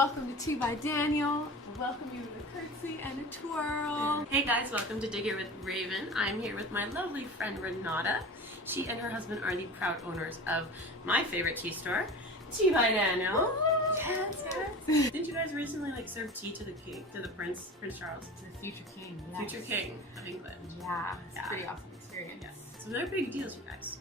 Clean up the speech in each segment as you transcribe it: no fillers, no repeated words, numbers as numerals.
welcome to Tea by Daniel. Welcome you with a curtsy and a twirl. Hey guys, welcome to Dig It with Raven. I'm here with my lovely friend Renata. She and her husband are the proud owners of my favorite tea store, Tea by Daniel. Yes. Didn't you guys recently serve tea to the king, to the Prince Charles? To the future king. Yes. Future king of England. Yeah, it's a pretty awesome experience. Yes. So they're big deals, you guys.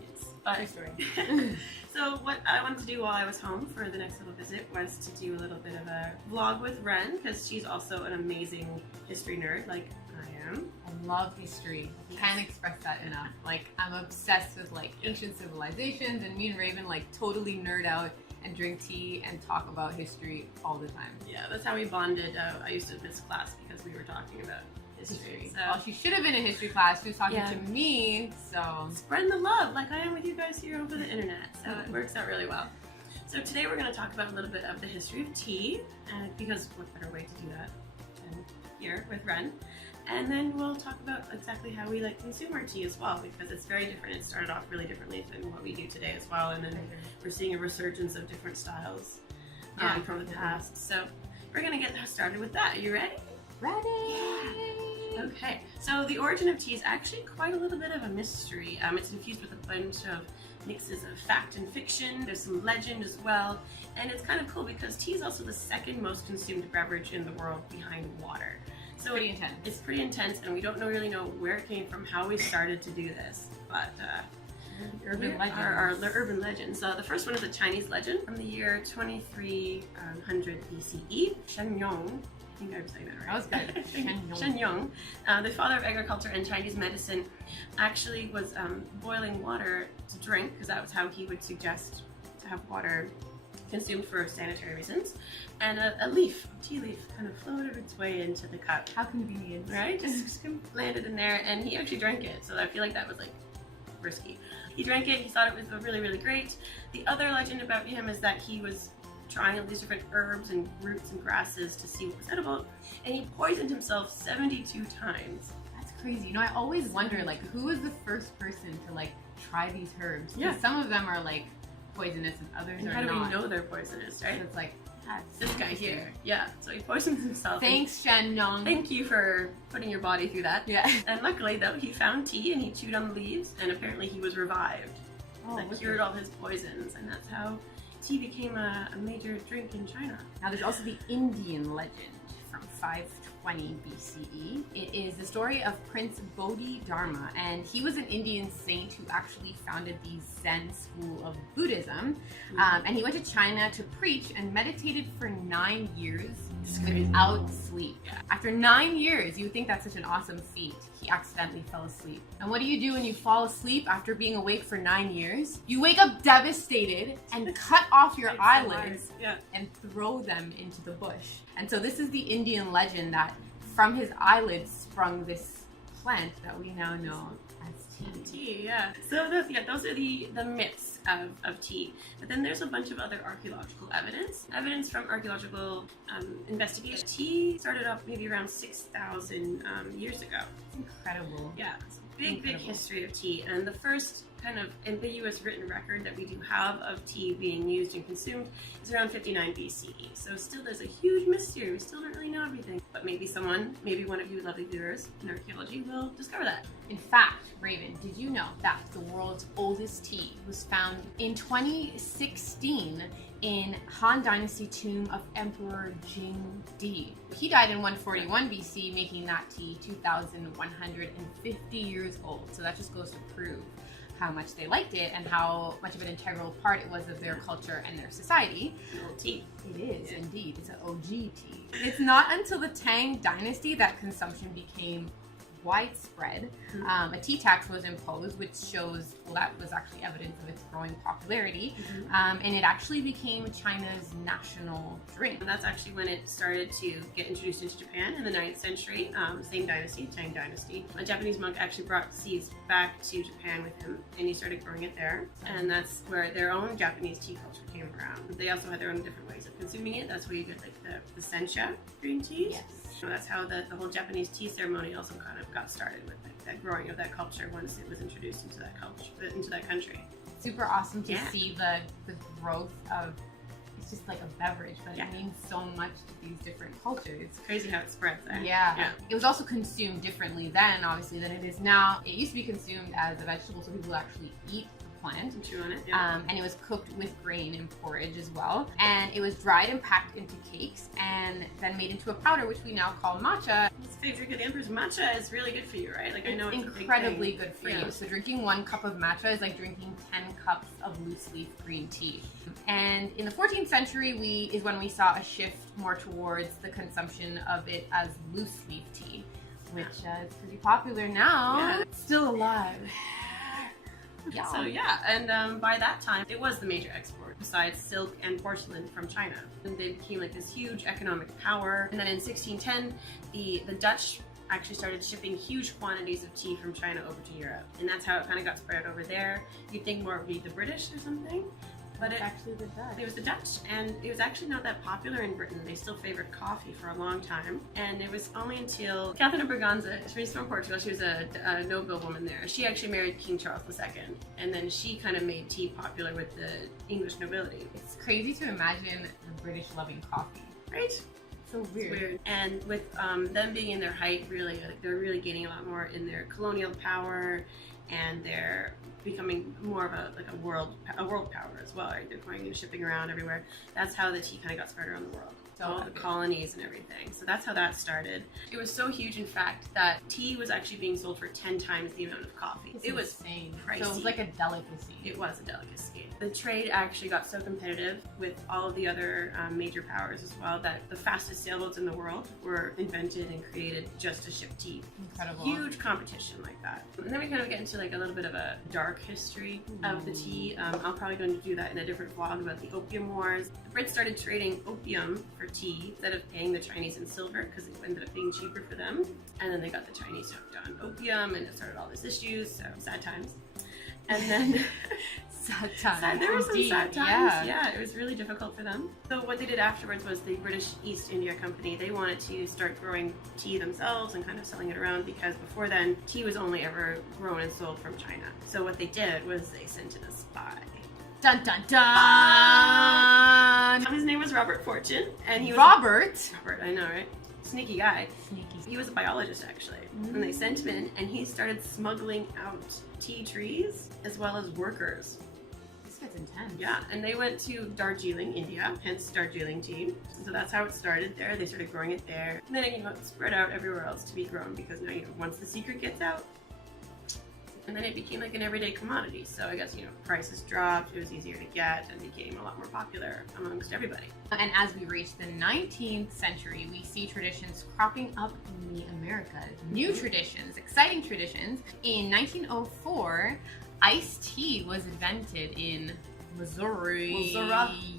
Yes. But, story. So what I wanted to do while I was home for the next little visit was to do a little bit of a vlog with Ren, because she's also an amazing history nerd like I am. I love history. Can't express that enough. I'm obsessed with ancient civilizations, and me and Raven totally nerd out and drink tea and talk about history all the time. Yeah, that's how we bonded. I used to miss class because we were talking about history. So. Well, she should have been in history class. She was talking to me, so... Spreading the love like I am with you guys here over the internet. So it works out really well. So today we're going to talk about a little bit of the history of tea, because what better way to do that than here with Ren. And then we'll talk about exactly how we consume our tea as well, because it's very different. It started off really differently than what we do today as well. And then we're seeing a resurgence of different styles from the past. So we're going to get started with that. Are you ready? Ready! Yeah. Okay, so the origin of tea is actually quite a little bit of a mystery. It's infused with a bunch of mixes of fact and fiction. There's some legend as well. And it's kind of cool because tea is also the second most consumed beverage in the world behind water. So pretty intense. It's pretty intense, and we don't really know where it came from, how we started to do this, but urban legends. Our urban legends. The first one is a Chinese legend from the year 2300 BCE. Shen Yong, I think I'm saying that right. That was good. Shen Yong, the father of agriculture and Chinese medicine, actually was boiling water to drink, because that was how he would suggest to have water consumed for sanitary reasons, and a tea leaf, kind of floated its way into the cup. How convenient. Right? Just landed in there, and he actually drank it, so I feel like that was risky. He drank it, he thought it was really, really great. The other legend about him is that he was trying all these different herbs and roots and grasses to see what was edible, and he poisoned himself 72 times. That's crazy. You know, I always wonder, who was the first person to, try these herbs? Yeah. Some of them are, poisonous and others are not. How do we know they're poisonous, right? So it's that's this guy here. Yeah, so he poisons himself. Thanks, Shen Yong. Thank you for putting your body through that. Yeah. And luckily, though, he found tea and he chewed on the leaves, and apparently he was revived. Oh, that cured all his poisons, and that's how tea became a major drink in China. Now, there's also the Indian legend from 520 BCE. It is the story of Prince Bodhidharma, and he was an Indian saint who actually founded the Zen school of Buddhism. And he went to China to preach and meditated for 9 years without sleep. Yeah. After 9 years, you would think that's such an awesome feat. He accidentally fell asleep. And what do you do when you fall asleep after being awake for 9 years? You wake up devastated and cut off your eyelids and throw them into the bush. And so this is the Indian legend that from his eyelids sprung this plant that we now know as tea. Yeah. So those are the myths of tea. But then there's a bunch of other archaeological evidence from archaeological investigation. Tea started off maybe around 6,000 years ago. It's incredible. Yeah. It's a big history of tea, and the first kind of ambiguous written record that we do have of tea being used and consumed is around 59 BCE. So still there's a huge mystery. We still don't really know everything. But maybe one of you lovely viewers in archaeology will discover that. In fact, Raven, did you know that the world's oldest tea was found in 2016 in Han Dynasty tomb of Emperor Jingdi? He died in 141 BC, making that tea 2,150 years old. So that just goes to prove how much they liked it and how much of an integral part it was of their culture and their society. Tea. It is, indeed. It's an OG tea. It's not until the Tang Dynasty that consumption became widespread. A tea tax was imposed, which shows, well, that was actually evidence of its growing popularity. And it actually became China's national drink. And that's actually when it started to get introduced into Japan in the 9th century, same dynasty, Tang Dynasty. A Japanese monk actually brought seeds back to Japan with him, and he started growing it there. And that's where their own Japanese tea culture came around. They also had their own different ways of consuming it. That's where you get the sencha green teas. Yes. So that's how the whole Japanese tea ceremony also kind of got started, with that growing of that culture once it was introduced into that culture, into that country. Super awesome to see the growth of it's just like a beverage, but it means so much to these different cultures. It's crazy how it spreads there. Yeah. It was also consumed differently then, obviously, than it is now. It used to be consumed as a vegetable, so people actually eat the plant. And chew on it, and it was cooked with grain and porridge as well. And it was dried and packed into cakes and then made into a powder, which we now call matcha. It's favorite drink of the emperor's. Matcha is really good for you, right? Like, I know it's incredibly good for you. So drinking 1 cup of matcha is like drinking 10 cups of loose leaf green tea. And in the 14th century is when we saw a shift more towards the consumption of it as loose leaf tea, which is pretty popular now. Yeah. Still alive. Yeah. So and by that time, it was the major export, besides silk and porcelain from China. And they became like this huge economic power. And then in 1610, the Dutch actually started shipping huge quantities of tea from China over to Europe. And that's how it kind of got spread over there. You'd think more would be the British or something. But it was the Dutch, and it was actually not that popular in Britain. They still favored coffee for a long time, and it was only until Catherine of Braganza, she's from Portugal, she was a noble woman there. She actually married King Charles II, and then she kind of made tea popular with the English nobility. It's crazy to imagine the British loving coffee. Right? So weird. It's weird. And with them being in their height, really, they're really gaining a lot more in their colonial power, and they're becoming more of a world power as well, right? They're going and shipping around everywhere. That's how the tea kind of got spread around the world. So all the colonies and everything. So that's how that started. It was so huge, in fact, that tea was actually being sold for 10 times the amount of coffee. It was insane. Pricey. So it was like a delicacy. It was a delicacy. The trade actually got so competitive with all of the other major powers as well that the fastest sailboats in the world were invented and created just to ship tea. Incredible. Huge competition like that. And then we kind of get into like a little bit of a dark history of the tea. I'm probably going to do that in a different vlog about the Opium Wars. The Brits started trading opium for tea instead of paying the Chinese in silver because it ended up being cheaper for them. And then they got the Chinese hooked on opium, and it started all these issues. So sad times. And then sad times. There were some sad times. Yeah, it was really difficult for them. So what they did afterwards was the British East India Company, they wanted to start growing tea themselves and kind of selling it around, because before then, tea was only ever grown and sold from China. So what they did was they sent in a spy. Dun dun dun! His name was Robert Fortune, and he was Robert, I know, right? Sneaky guy. Sneaky. He was a biologist, actually. And they sent him in, and he started smuggling out tea trees as well as workers. This gets intense. Yeah, and they went to Darjeeling, India, hence Darjeeling tea. So that's how it started there. They started growing it there. And then, it spread out everywhere else to be grown, because now, once the secret gets out, and then it became like an everyday commodity. So I guess, prices dropped, it was easier to get, and became a lot more popular amongst everybody. And as we reach the 19th century, we see traditions cropping up in the Americas. New traditions, exciting traditions. In 1904, iced tea was invented in Missouri.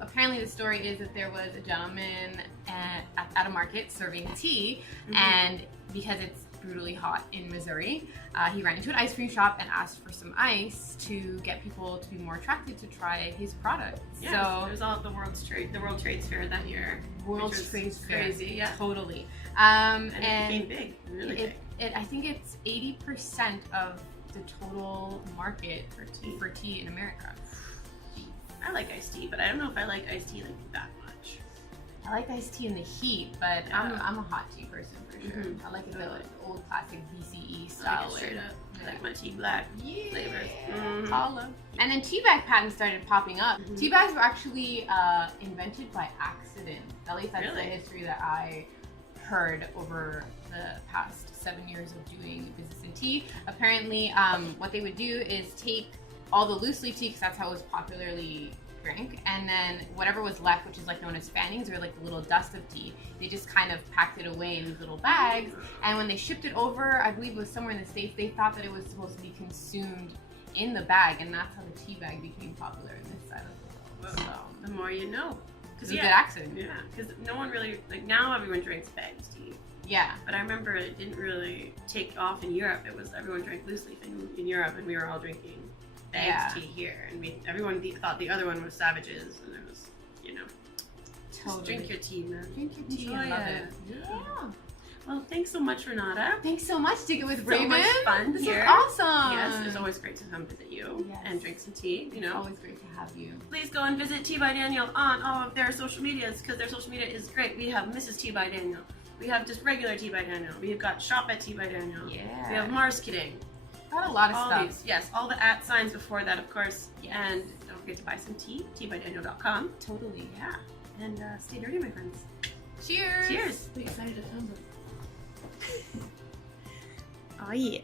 Apparently the story is that there was a gentleman at a market serving tea, and because it's brutally hot in Missouri, he ran into an ice cream shop and asked for some ice to get people to be more attracted to try his product. Yeah, so it was all the World Trade Fair that year. World Trade Fair. Crazy, yeah. Totally. And it became big, really big. I think it's 80% of the total market for tea in America. I like iced tea, but I don't know if I like iced tea like that much. I like iced tea in the heat, but I'm a hot tea person for sure. I like the old classic BCE style. I like my tea black flavors. And then tea bag patents started popping up. Tea bags were actually invented by accident. At least that's the history that I heard over the past 7 years of doing business in tea. Apparently, what they would do is take all the loose leaf tea, because that's how it was popularly drank, and then whatever was left, which is like known as fannings, or like the little dust of tea, they just kind of packed it away in these little bags. And when they shipped it over, I believe it was somewhere in the States, they thought that it was supposed to be consumed in the bag, and that's how the tea bag became popular in this side of the world. So the more you know. It's a good accident. Yeah, because no one really, now everyone drinks bags tea. Yeah. But I remember it didn't really take off in Europe. It was everyone drank loose leaf in Europe, and we were all drinking bags tea here, and everyone thought the other one was savages, and it was, totally. Just drink your tea, man. Drink your tea and love it. Yeah. Well, thanks so much, Renata. Thanks so much, Dig It With So Raven. much fun This here. is awesome. Yes, it's always great to come visit you and drink some tea. You know, it's always great to have you. Please go and visit Tea by Daniel on all of their social medias because their social media is great. We have Mrs. Tea by Daniel. We have just regular Tea by Daniel. We've got Shop at Tea by Daniel. Yeah. We have Mars Kidding. Got a lot of All stuff. these, yes, all the @ signs before that, of course. And don't forget to buy some tea, teabydaniel.com. Totally. Yeah. And stay dirty, my friends. Cheers. Cheers. We excited to film it. Oh, yeah.